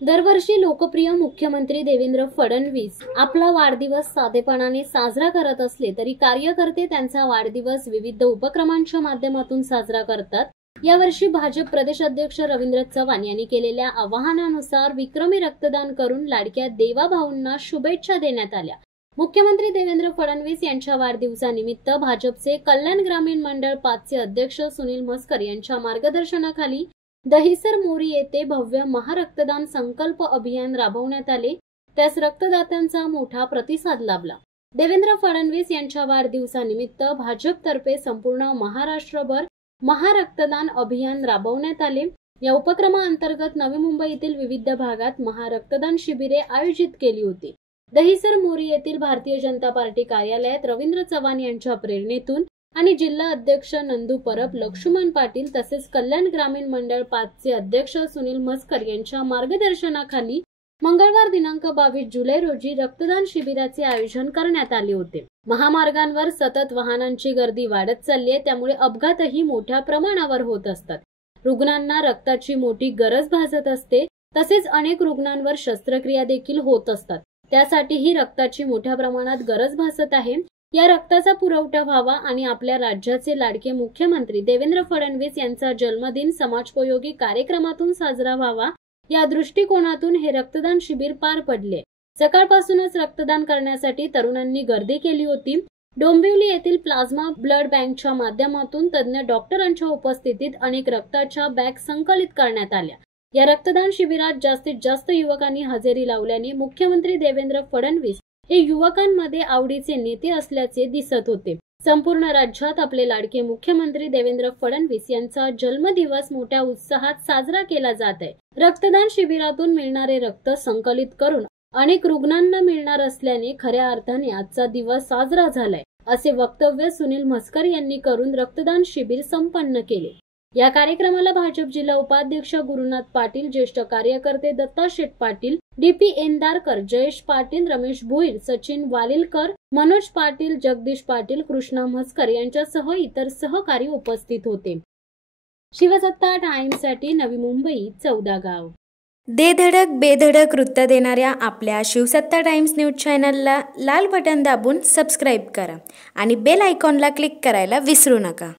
दरवर्षी लोकप्रिय मुख्यमंत्री देवेंद्र फडणवीस आपला वाढदिवस साधेपणाने साजरा करत असले तरी कार्यकर्ते त्यांचा वाढदिवस विविध उपक्रमांच्या माध्यमातून साजरा करतात। यावर्षी भाजप प्रदेश अध्यक्ष रवींद्र चव्हाण यांनी केलेल्या आवाहनानुसार विक्रमी रक्तदान करून लाडक्या देवाभाऊंना शुभेच्छा देण्यात आल्या। मुख्यमंत्री देवेंद्र फडणवीस यांच्या वाढदिवसानिमित्त भाजपचे कल्याण ग्रामीण मंडळ 5 चे अध्यक्ष सुनील म्हसकर यांच्या मार्गदर्शनाखाली दहिसर मोरी येथे भव्य महारक्तदान संकल्प अभियान राबवण्यात आले। त्यास रक्तदात्यांचा मोठा प्रतिसाद लाभला। देवेंद्र फडणवीस यांच्या वाढदिवसानिमित्त भाजपतर्फे संपूर्ण महाराष्ट्रभर महारक्तदान अभियान राबवण्यात आले। या उपक्रमाअंतर्गत नवी मुंबईतील विविध भागात महारक्तदान शिबिरे आयोजित केली होती। दहिसर मोरी येथील भारतीय जनता पार्टी कार्यालयात रवींद्र चव्हाण यांच्या प्रेरणेतून आणि जिल्हा अध्यक्ष नंदू परब, लक्ष्मण पाटील तसेच कल्याण ग्रामीण मंडळ 5 चे अध्यक्ष सुनील म्हसकर यांच्या मार्गदर्शनाखाली मंगळवार दिनांक 22 जुलै रोजी रक्तदान शिबिराचे आयोजन करण्यात आले होते। महामार्गांवर सतत वाहनांची गर्दी वाढत चालली आहे, त्यामुळे अपघातही मोठ्या प्रमाणावर होत असतात। रुग्णांना रक्ताची मोठी गरज भासत असते, तसेच अनेक रुग्णांवर शस्त्रक्रिया देखील होत असतात। त्यासाठीही रक्ताची मोठ्या प्रमाणात गरज भासत आहे। या रक्ताचा पुरवठा व्हावा आणि आपल्या राज्याचे लाडके मुख्यमंत्री देवेंद्र फडणवीस यांचा जन्मदिन समाजोपयोगी कार्यक्रमातून साजरा व्हावा या दृष्टिकोनातून हे रक्तदान शिबिर पार पडले। सकाळपासूनच रक्तदान करण्यासाठी तरुणांनी गर्दी केली होती। डोंबिवली येथील प्लाझ्मा ब्लड बँकच्या माध्यमातून तज्ञ डॉक्टरांच्या उपस्थितीत अनेक रक्ताच्या बॅग संकलित करण्यात आल्या। या रक्तदान शिबिरात जास्तीत जास्त युवकांनी हजेरी लावल्याने मुख्यमंत्री देवेंद्र फडणवीस हे युवकांमध्ये आवडीचे नेते असल्याचे दिसत होते। संपूर्ण राज्यात आपले लाडके मुख्यमंत्री देवेंद्र फडणवीस यांचा जन्मदिवस मोठ्या उत्साहात साजरा केला जात आहे। रक्तदान शिबिरातून मिळणारे रक्त संकलित करून अनेक रुग्णांना मिळणार असल्याने खऱ्या अर्थाने आजचा दिवस साजरा झालाय, असे वक्तव्य सुनील म्हसकर यांनी करून रक्तदान शिबिर संपन्न केले। या कार्यक्रमाला भाजप जिल्हा उपाध्यक्ष गुरुनाथ पाटील, ज्येष्ठ कार्यकर्ते दत्ता शेठ पाटील, डीपी एंदारकर, जयेश पाटील, रमेश भोईर, सचिन वालिलकर, मनोज पाटील, जगदीश पाटील, कृष्णा म्हसकर यांच्यासह इतर सहकारी उपस्थित होते। शिवसत्ता टाइम्ससाठी नवी मुंबई 14 गाव। दे धडक बेधडक वृत्त देणाऱ्या आपल्या शिवसत्ता टाइम्स न्यूज चॅनलला लाल बटन दाबून सबस्क्राईब करा आणि बेल आयकॉनला क्लिक करायला विसरू नका।